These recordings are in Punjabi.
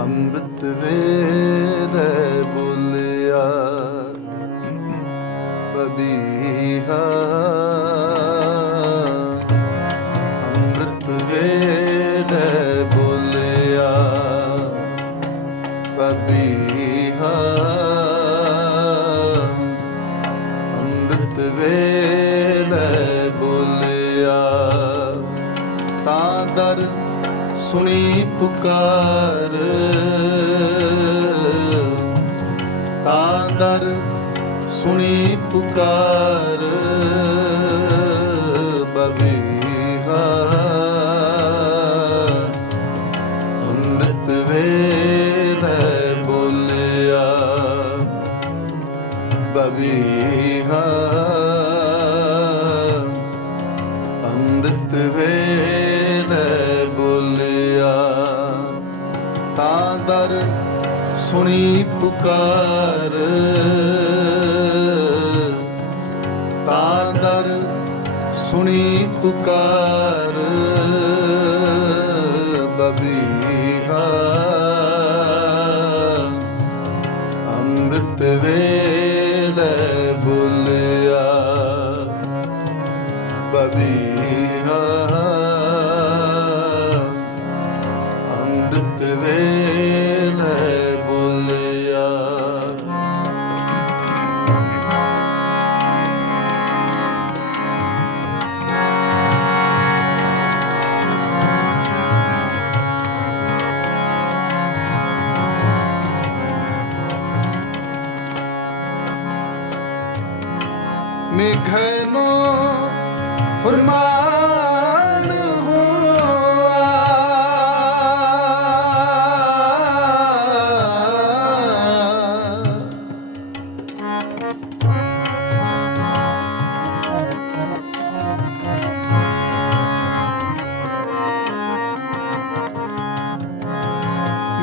ਅੰਮ੍ਰਿਤ ਵੇਲੇ ਬੋਲਿਆ ਬਬੀਹਾ। ਅੰਮ੍ਰਿਤ ਵੇਲੇ ਸੁਣੀ ਪੁਕਾਰ। ਤਾਂ ਦਰ ਸੁਣੀ ਪੁਕਾਰ। ਬਬੀਹਾ। ਅੰਮ੍ਰਿਤ ਵੇਲੇ ਬੋਲਿਆ। ਬਬੀਹਾ। ਤਾਂ ਦਰ ਸੁਣੀ ਪੁਕਾਰ। ਤਾਂ ਦਰ ਸੁਣੀ ਪੁਕਾਰ। ਬਬੀਹਾ ਅੰਮ੍ਰਿਤ ਵੇਲੇ ਬੋਲਿਆ। ਬਬੀਹਾ। ਵੇਲੇ ਬੋਲਿਆ। ਮੇਘਨੋ ਫਰਮਾਨ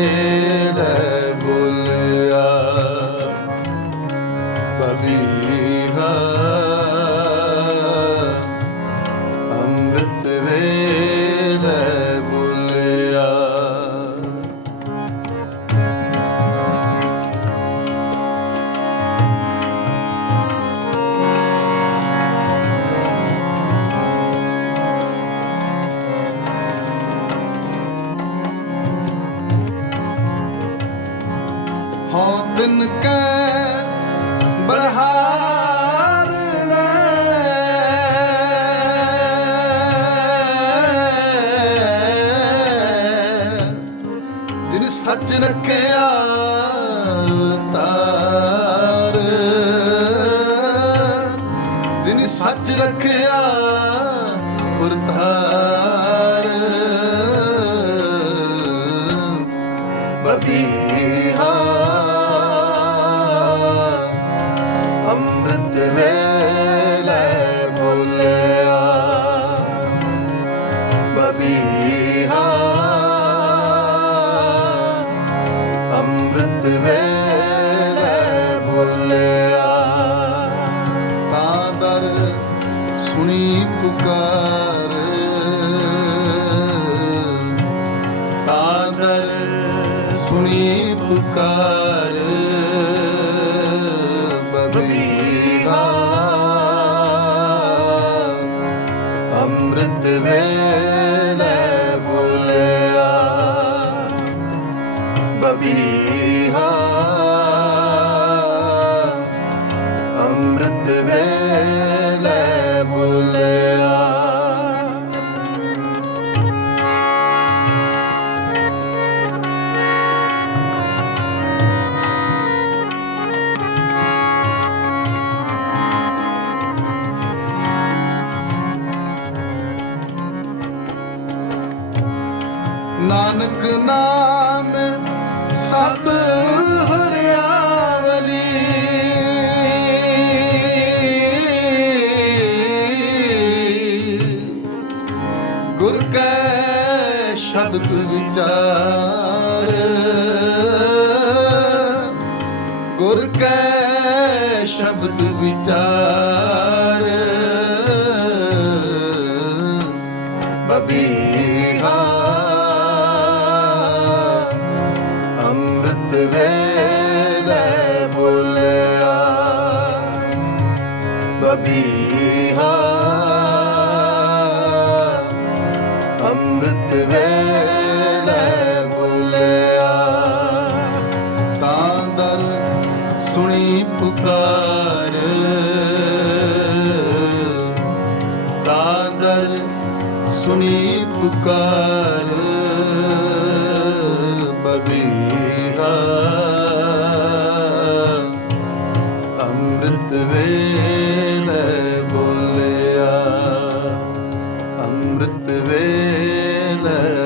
ਵੇਲੇ ਹਉ ਦਿਨ ਕੈ ਬਰਹਾਰ ਜਿਨ ਸੱਚ ਰੱਖਿਆ ਅਵਤਾਰ। ਜਿਨ ਸੱਚ ਰੱਖਿਆ ਉਰਤਾਰ। ਬਬੀਹਾ ਅੰਮ੍ਰਿਤ ਵੇਲੇ ਅੰਮ੍ਰਿਤ ਨਾਨਕ ਨਾਮ ਸਭ ਹਰਿਆਵਲੀ। ਗੁਰ ਕੈ ਸ਼ਬਦ ਵਿਚਾਰ। ਗੁਰ ਕੈ ਸ਼ਬਦ ਵਿਚਾਰ। ਬਬੀਹਾ ਅੰਮ੍ਰਿਤ ਵੇਲੇ ਬੋਲਿਆ। ਤਾਂ ਦਰ ਸੁਣੀ ਪੁਕਾਰ। ਤਾਂ ਦਰ ਸੁਣੀ ਪੁਕਾਰ। ਬਬੀਹਾ ਵੇਲੇ